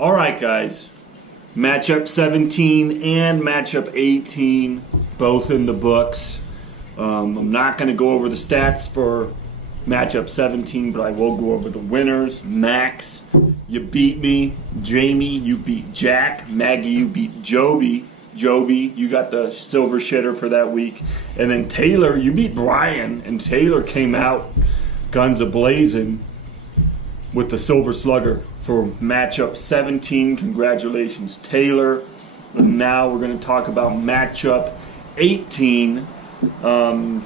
All right, guys. Matchup 17 and matchup 18, both in the books. I'm not going to go over the stats for matchup 17, but I will go over the winners. Max, you beat me. Jamie, you beat Jack. Maggie, you beat Joby. Joby, you got the silver shitter for that week. And then Taylor, you beat Brian, and Taylor came out guns a-blazing with the silver slugger for matchup 17. Congratulations, Taylor. And now we're going to talk about matchup 18. Brian,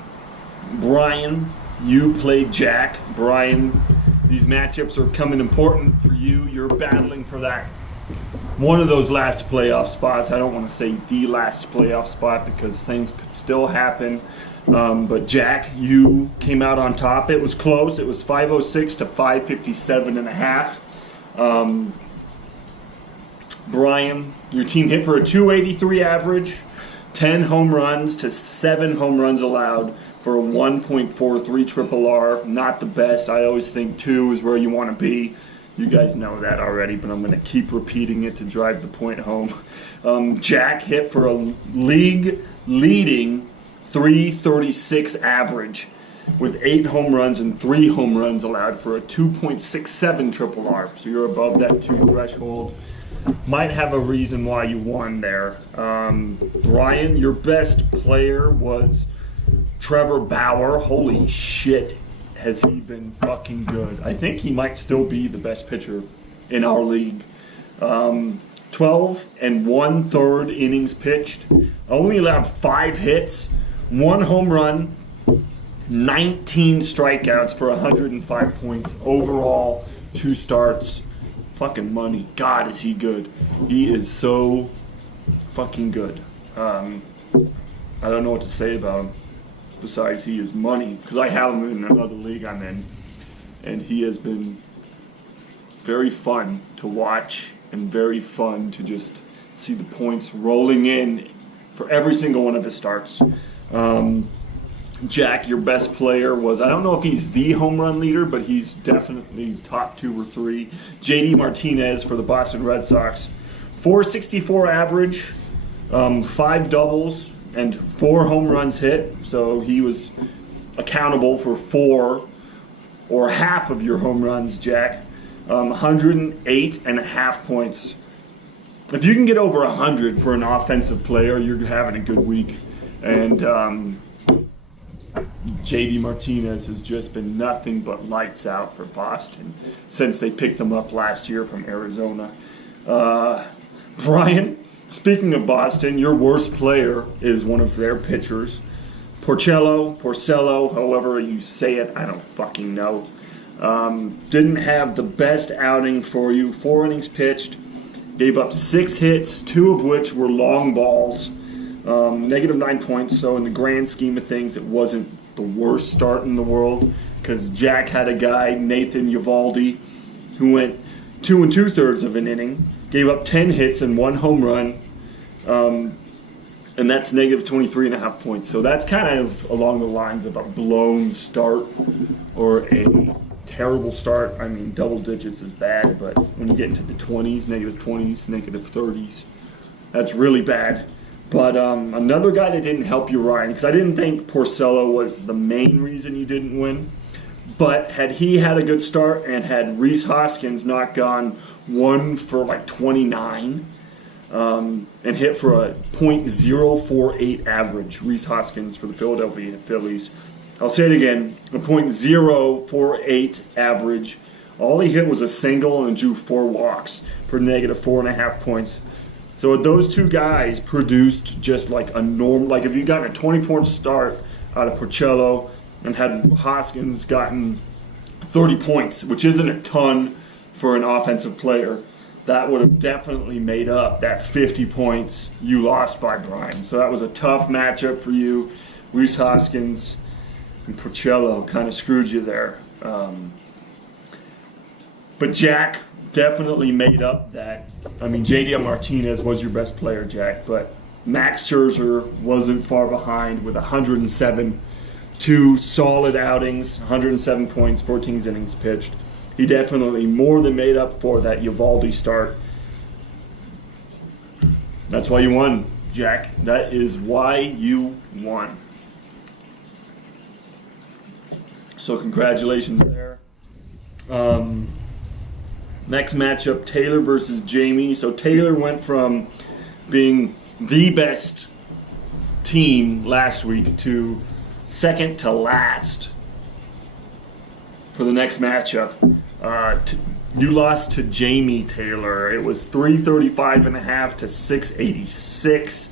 you played Jack. Brian, these matchups are coming important for you. You're battling for that one of those last playoff spots. I don't want to say the last playoff spot because things could still happen. But Jack, you came out on top. It was close. It was 506 to 557 and a half. Brian, your team hit for a 283 average, 10 home runs to 7 home runs allowed for a 1.43 triple R. Not the best. I always think 2 is where you want to be. You guys know that already, but I'm going to keep repeating it to drive the point home. Jack hit for a league-leading 336 average with 8 home runs and 3 home runs allowed for a 2.67 triple R. So you're above that 2 threshold. Might have a reason why you won there. Brian, your best player was Trevor Bauer. Holy shit, has he been fucking good. I think he might still be the best pitcher in our league. 12 and 1/3 innings pitched. Only allowed 5 hits, 1 home run, 19 strikeouts for 105 points. Overall, 2 starts. Fucking money. God, is he good. He is so fucking good. I don't know what to say about him besides he is money, because I have him in another league I'm in, and he has been very fun to watch and very fun to just see the points rolling in for every single one of his starts. Jack, your best player was, I don't know if he's the home run leader, but he's definitely top 2 or 3. JD Martinez for the Boston Red Sox. 464 average, 5 doubles, and 4 home runs hit. So he was accountable for 4 or half of your home runs, Jack. 108.5 points. If you can get over 100 for an offensive player, you're having a good week. And JD Martinez has just been nothing but lights out for Boston since they picked him up last year from Arizona. Brian, speaking of Boston, your worst player is one of their pitchers. Porcello, however you say it, I don't fucking know. Didn't have the best outing for you. 4 innings pitched, gave up 6 hits, 2 of which were long balls. Negative 9 points, so in the grand scheme of things, it wasn't the worst start in the world, because Jack had a guy, Nathan Eovaldi, who went 2 2/3 of an inning, gave up 10 hits and 1 home run, and that's negative 23.5 points. So that's kind of along the lines of a blown start or a terrible start. I mean, double digits is bad, but when you get into the 20s, negative 20s, negative 30s, that's really bad. But another guy that didn't help you, Ryan, because I didn't think Porcello was the main reason you didn't win. But had he had a good start and had Rhys Hoskins not gone 1 for like 29 and hit for a .048 average, Rhys Hoskins for the Philadelphia Phillies. I'll say it again, a .048 average. All he hit was a single and drew 4 walks for negative 4.5 points. So those 2 guys produced just like a normal, like if you gotten a 20-point start out of Porcello and had Hoskins gotten 30 points, which isn't a ton for an offensive player, that would have definitely made up that 50 points you lost by, Brian. So that was a tough matchup for you. Rhys Hoskins and Porcello kind of screwed you there. But Jack definitely made up that. I mean, JD Martinez was your best player, Jack, but Max Scherzer wasn't far behind with 107, 2 solid outings, 107 points, 14 innings pitched. He definitely more than made up for that Eovaldi start. That's why you won, Jack. That is why you won. So congratulations there. Next matchup, Taylor versus Jamie. So Taylor went from being the best team last week to second to last for the next matchup. You lost to Jamie, Taylor. It was 335.5 to 686.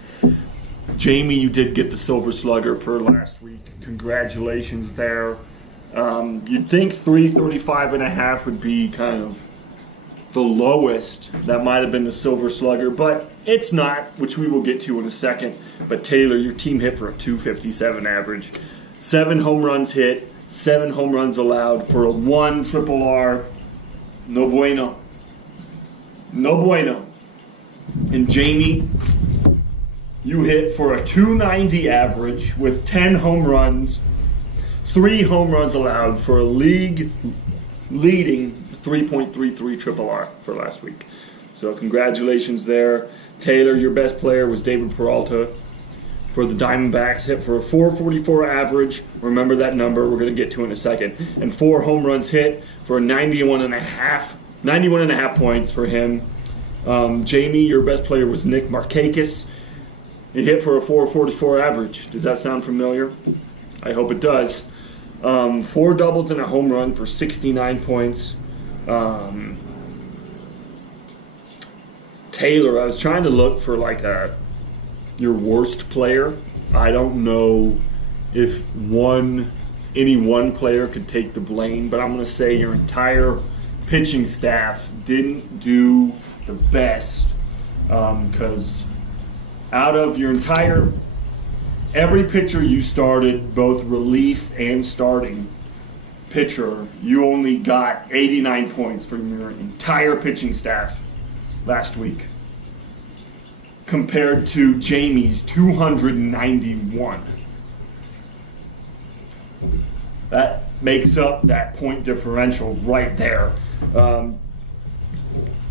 Jamie, you did get the Silver Slugger for last week. Congratulations there. You'd think 335.5 would be kind of the lowest. That might have been the Silver Slugger, but it's not, which we will get to in a second. But Taylor, your team hit for a 257 average. 7 home runs hit, 7 home runs allowed for a 1 triple R. No bueno. No bueno. And Jamie, you hit for a 290 average with 10 home runs, 3 home runs allowed for a league-leading 3.33 triple R for last week. So congratulations there. Taylor, your best player was David Peralta for the Diamondbacks. Hit for a 444 average. Remember that number. We're going to get to it in a second. And 4 home runs hit for 91.5 points for him. Jamie, your best player was Nick Markakis. He hit for a 444 average. Does that sound familiar? I hope it does. 4 doubles and a home run for 69 points. Taylor, I was trying to look for like your worst player. I don't know if any one player could take the blame, but I'm going to say your entire pitching staff didn't do the best, because out of your every pitcher you started, both relief and starting pitcher, you only got 89 points from your entire pitching staff last week, compared to Jamie's 291. That makes up that point differential right there.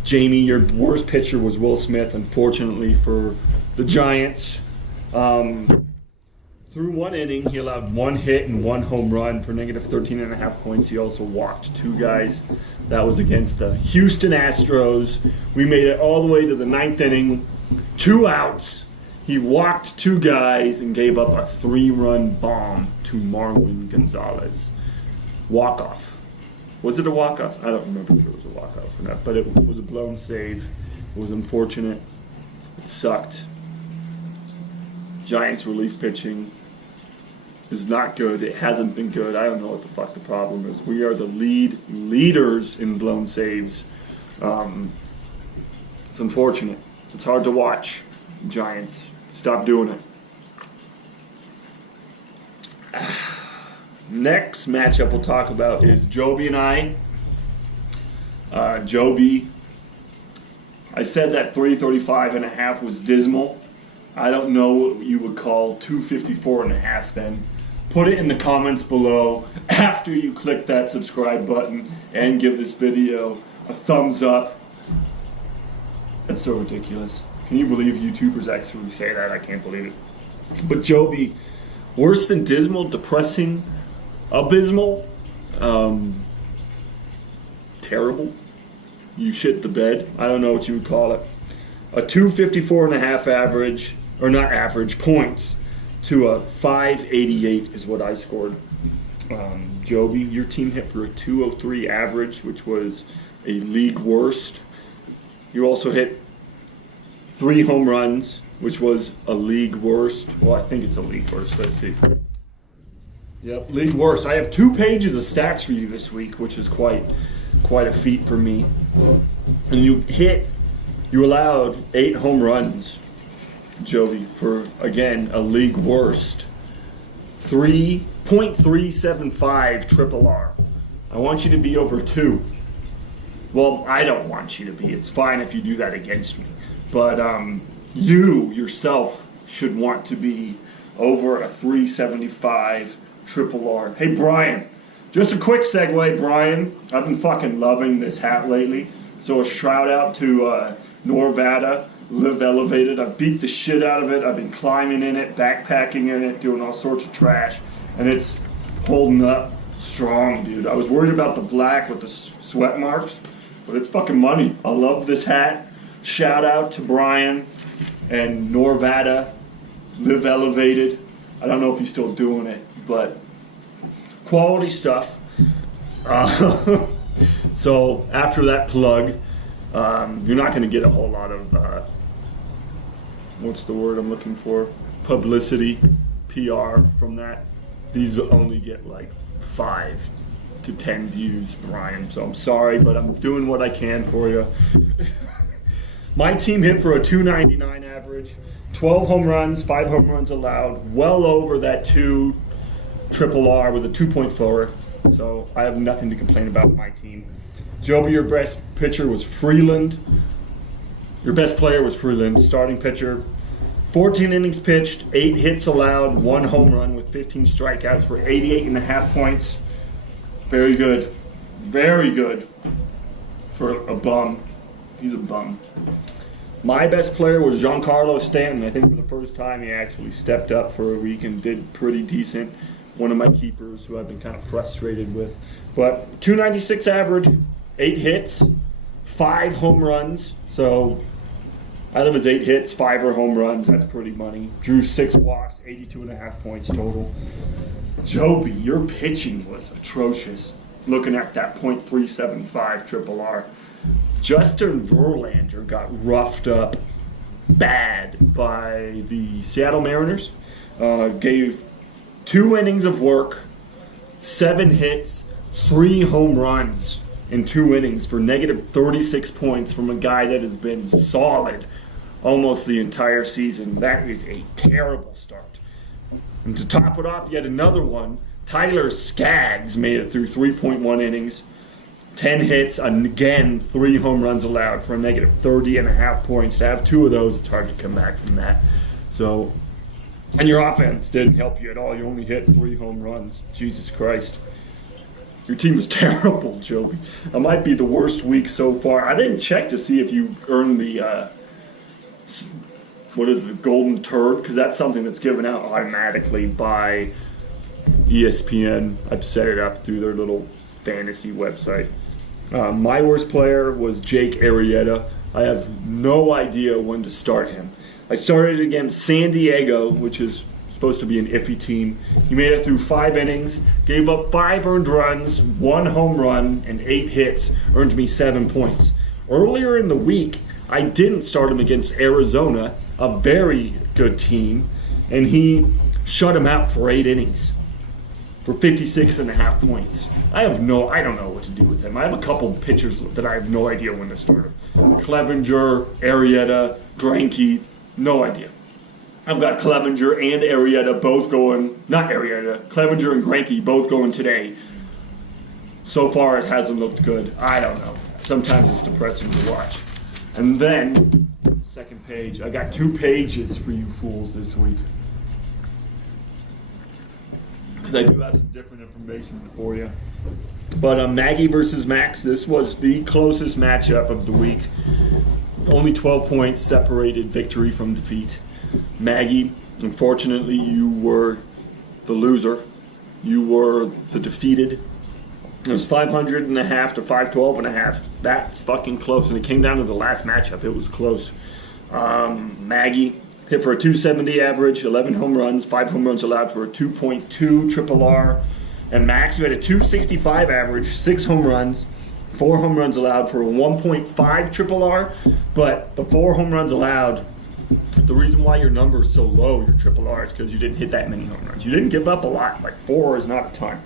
Jamie, your worst pitcher was Will Smith, unfortunately for the Giants. Through 1 inning, he allowed 1 hit and 1 home run for negative 13.5 points. He also walked 2 guys. That was against the Houston Astros. We made it all the way to the 9th inning, 2 outs. He walked 2 guys and gave up a 3-run bomb to Marwin Gonzalez. Walk-off. Was it a walk-off? I don't remember if it was a walk-off or not, but it was a blown save. It was unfortunate. It sucked. Giants relief pitching is not good. It hasn't been good. I don't know what the fuck the problem is. We are the leaders in blown saves. It's unfortunate. It's hard to watch. Giants, stop doing it. Next matchup we'll talk about is Joby and I. Joby, I said that 335.5 was dismal. I don't know what you would call 254.5 then. Put it in the comments below after you click that subscribe button and give this video a thumbs up. That's so ridiculous. Can you believe YouTubers actually say that? I can't believe it. But Joby, worse than dismal, depressing, abysmal, terrible. You shit the bed. I don't know what you would call it. A 254.5 average, or not average, points to a 588 is what I scored. Joby, your team hit for a 203 average, which was a league worst. You also hit 3 home runs, which was a league worst. Well, I think it's a league worst. Let's see. Yep, league worst. I have 2 pages of stats for you this week, which is quite a feat for me. And you allowed 8 home runs, Joby, for, again, a league worst. 3.375 triple R. I want you to be over 2. Well, I don't want you to be. It's fine if you do that against me. But you yourself should want to be over a 375 triple R. Hey, Brian, just a quick segue, Brian. I've been fucking loving this hat lately. So a shout out to Norvada. Live Elevated. I beat the shit out of it. I've been climbing in it, backpacking in it, doing all sorts of trash, and it's holding up strong, dude. I was worried about the black with the sweat marks, but it's fucking money. I love this hat. Shout out to Brian and Norvada, Live Elevated. I don't know if he's still doing it, but quality stuff. So after that plug, you're not going to get a whole lot of, what's the word I'm looking for? Publicity, PR from that. These only get like 5 to 10 views, Brian. So I'm sorry, but I'm doing what I can for you. My team hit for a 299 average, 12 home runs, 5 home runs allowed, well over that 2 triple R with a 2.4. So I have nothing to complain about my team. Joby, your best pitcher was Freeland. Your best player was Freeland, starting pitcher. 14 innings pitched, 8 hits allowed, 1 home run with 15 strikeouts for 88.5 points. Very good. Very good for a bum. He's a bum. My best player was Giancarlo Stanton. I think for the first time he actually stepped up for a week and did pretty decent. One of my keepers who I've been kind of frustrated with. But 296 average, 8 hits, 5 home runs. So out of his 8 hits, 5 are home runs. That's pretty money. Drew 6 walks, 82.5 points total. Joby, your pitching was atrocious. Looking at that .375 triple R. Justin Verlander got roughed up bad by the Seattle Mariners. Gave 2 innings of work, 7 hits, 3 home runs in 2 innings for negative 36 points from a guy that has been solid almost the entire season. That is a terrible start. And to top it off, yet another one, Tyler Skaggs made it through 3.1 innings, 10 hits, and again 3 home runs allowed for a negative 30.5 points. To have 2 of those, it's hard to come back from that. So, and your offense didn't help you at all. You only hit 3 home runs. Jesus Christ. Your team was terrible, Joby. It might be the worst week so far. I didn't check to see if you earned the, what is it, Golden Turd? Because that's something that's given out automatically by ESPN. I've set it up through their little fantasy website. My worst player was Jake Arrieta. I have no idea when to start him. I started against San Diego, which is supposed to be an iffy team. He made it through 5 innings, gave up 5 earned runs, 1 home run, and 8 hits, earned me 7 points. Earlier in the week, I didn't start him against Arizona, a very good team, and he shut him out for 8 innings for 56.5 points. I don't know what to do with him. I have a couple pitchers that I have no idea when to start him. Clevenger, Arrieta, Greinke, no idea. I've got Clevenger and Arrieta both going, not Arrieta, Clevenger and Greinke both going today. So far it hasn't looked good. I don't know. Sometimes it's depressing to watch. And then, second page, I got 2 pages for you fools this week. Because I do have some different information for you. But Maggie versus Max, this was the closest matchup of the week. Only 12 points separated victory from defeat. Maggie, unfortunately, you were the loser. You were the defeated. It was 500.5 to 512.5. That's fucking close. And it came down to the last matchup. It was close. Maggie hit for a 270 average, 11 home runs, 5 home runs allowed for a 2.2 triple R. And Max, you had a 265 average, 6 home runs, 4 home runs allowed for a 1.5 triple R. But the 4 home runs allowed, the reason why your number is so low, your triple R, is because you didn't hit that many home runs. You didn't give up a lot. Like 4 is not a ton.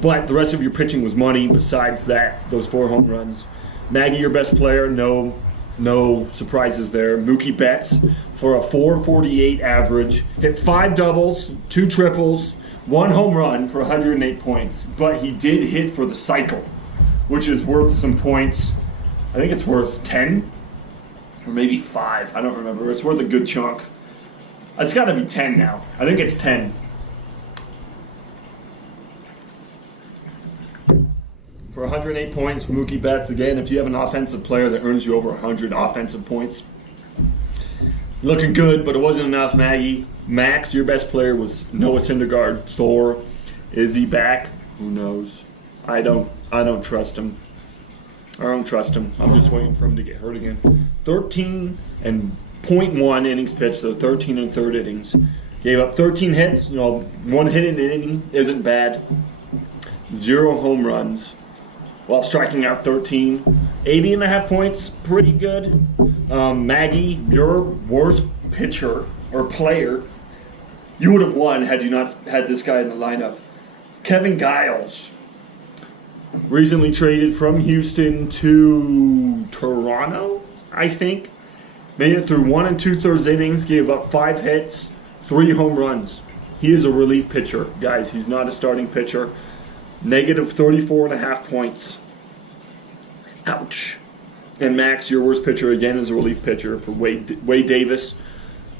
But the rest of your pitching was money besides that, those 4 home runs. Maggie, your best player, no surprises there. Mookie Betts for a 448 average, hit 5 doubles, 2 triples, 1 home run for 108 points. But he did hit for the cycle, which is worth some points. I think it's worth 10 or maybe 5. I don't remember. It's worth a good chunk. It's got to be 10 now. I think it's 10. For 108 points, Mookie Betts. Again, if you have an offensive player that earns you over 100 offensive points, looking good, but it wasn't enough, Maggie. Max, your best player was Noah Syndergaard. Thor, is he back? Who knows? I don't trust him. I don't trust him. I'm just waiting for him to get hurt again. 13.1 innings pitched, so 13 and third innings. Gave up 13 hits. One hit in an inning isn't bad. 0 home runs while striking out 13. 80.5 points, pretty good. Maggie, your worst pitcher or player, you would have won had you not had this guy in the lineup. Kevin Giles, recently traded from Houston to Toronto, I think. Made it through 1 2/3 innings, gave up 5 hits, 3 home runs. He is a relief pitcher, guys. He's not a starting pitcher. Negative 34.5 points. Ouch. And Max, your worst pitcher, again, is a relief pitcher for Wade Davis.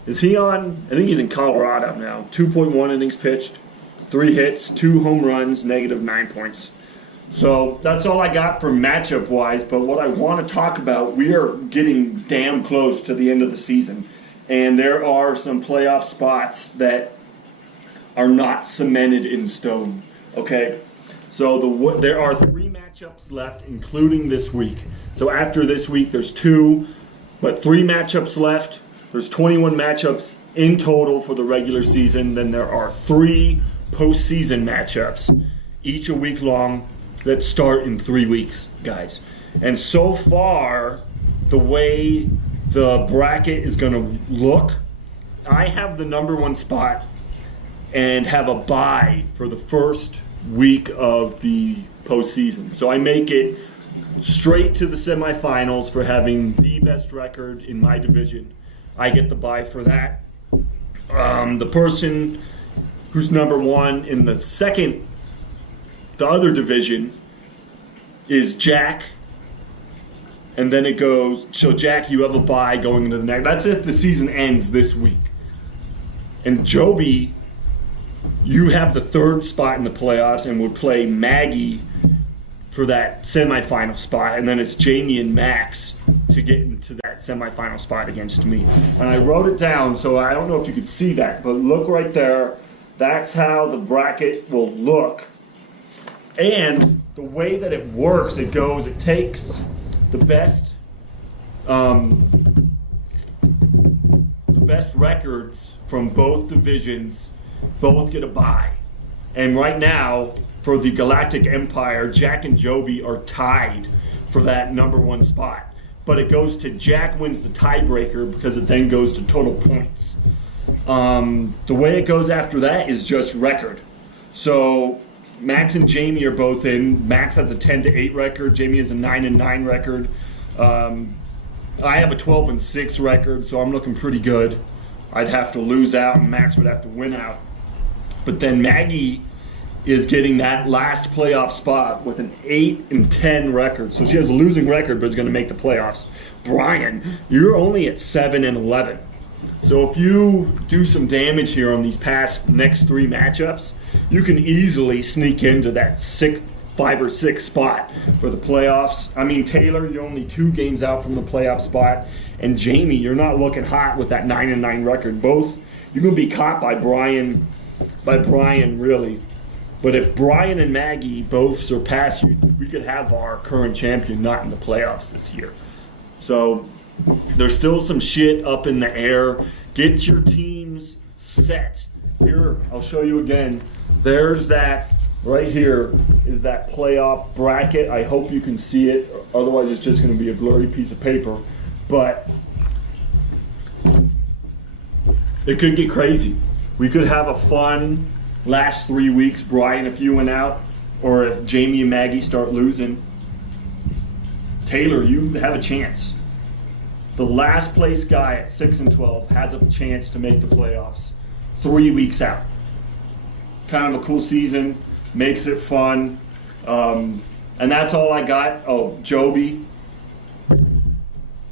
Is he on? I think he's in Colorado now. 2.1 innings pitched, 3 hits, 2 home runs, negative 9 points. So that's all I got for matchup-wise, but what I want to talk about, we are getting damn close to the end of the season, and there are some playoff spots that are not cemented in stone, okay? So there are 3 matchups left, including this week. So after this week, there's 2, but 3 matchups left. There's 21 matchups in total for the regular season. Then there are 3 postseason matchups, each a week long, that start in 3 weeks, guys. And so far, the way the bracket is going to look, I have the number 1 spot and have a bye for the first week of the postseason. So I make it straight to the semifinals for having the best record in my division. I get the bye for that. The person who's number 1 in the other division is Jack, and then it goes, so Jack, you have a bye going into the next. That's if the season ends this week. And Joby, you have the 3rd spot in the playoffs and would play Maggie for that semifinal spot, and then it's Jamie and Max to get into that semifinal spot against me. And I wrote it down, so I don't know if you could see that, but look right there. That's how the bracket will look. And the way that it works, it takes the best records from both divisions, both get a bye. And right now, for the Galactic Empire, Jack and Joby are tied for that number 1 spot. But it goes to Jack wins the tiebreaker because it then goes to total points. The way it goes after that is just record. So Max and Jamie are both in. Max has a 10-8 record. Jamie has a 9-9 record. I have a 12-6 record, so I'm looking pretty good. I'd have to lose out, and Max would have to win out. But then Maggie is getting that last playoff spot with an 8-10 record. So she has a losing record, but is going to make the playoffs. Brian, you're only at 7-11. So if you do some damage here on these next 3 matchups, you can easily sneak into that 5 or 6 spot for the playoffs. I mean, Taylor, you're only 2 games out from the playoff spot. And Jamie, you're not looking hot with that 9-9 record. Both, you're going to be caught by Brian, really. But if Brian and Maggie both surpass you, we could have our current champion not in the playoffs this year. So there's still some shit up in the air. Get your teams set. Here, I'll show you again. There's that, right here is that playoff bracket. I hope you can see it. Otherwise, it's just going to be a blurry piece of paper. But it could get crazy. We could have a fun last 3 weeks, Brian, if you went out, or if Jamie and Maggie start losing. Taylor, you have a chance. The last place guy at 6-12 has a chance to make the playoffs 3 weeks out. Kind of a cool season, makes it fun. And that's all I got. Oh, Joby,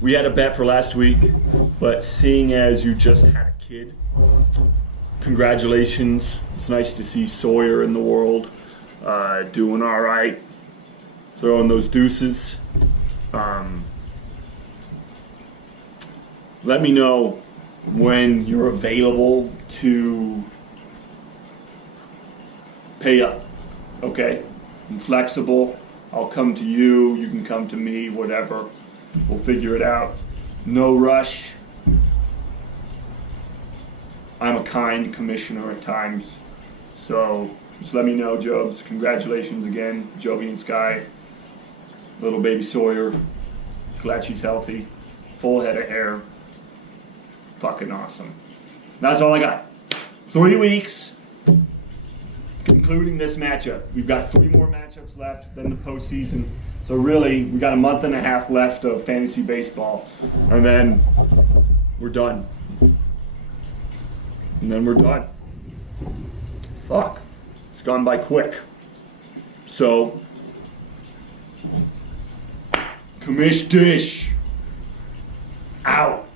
we had a bet for last week, but seeing as you just had a kid, congratulations. It's nice to see Sawyer in the world, doing all right, throwing those deuces. Let me know when you're available to pay up. Okay? I'm flexible. I'll come to you. You can come to me. Whatever. We'll figure it out. No rush. I'm a kind commissioner at times. So just let me know, Jobs. Congratulations again, Joby and Sky. Little baby Sawyer. Glad she's healthy. Full head of hair. Fucking awesome. That's all I got. 3 weeks, concluding this matchup. We've got 3 more matchups left, then the postseason. So really, we got a month and a half left of fantasy baseball, and then we're done. And then we're done. Fuck. It's gone by quick. So, Commish dish. Out.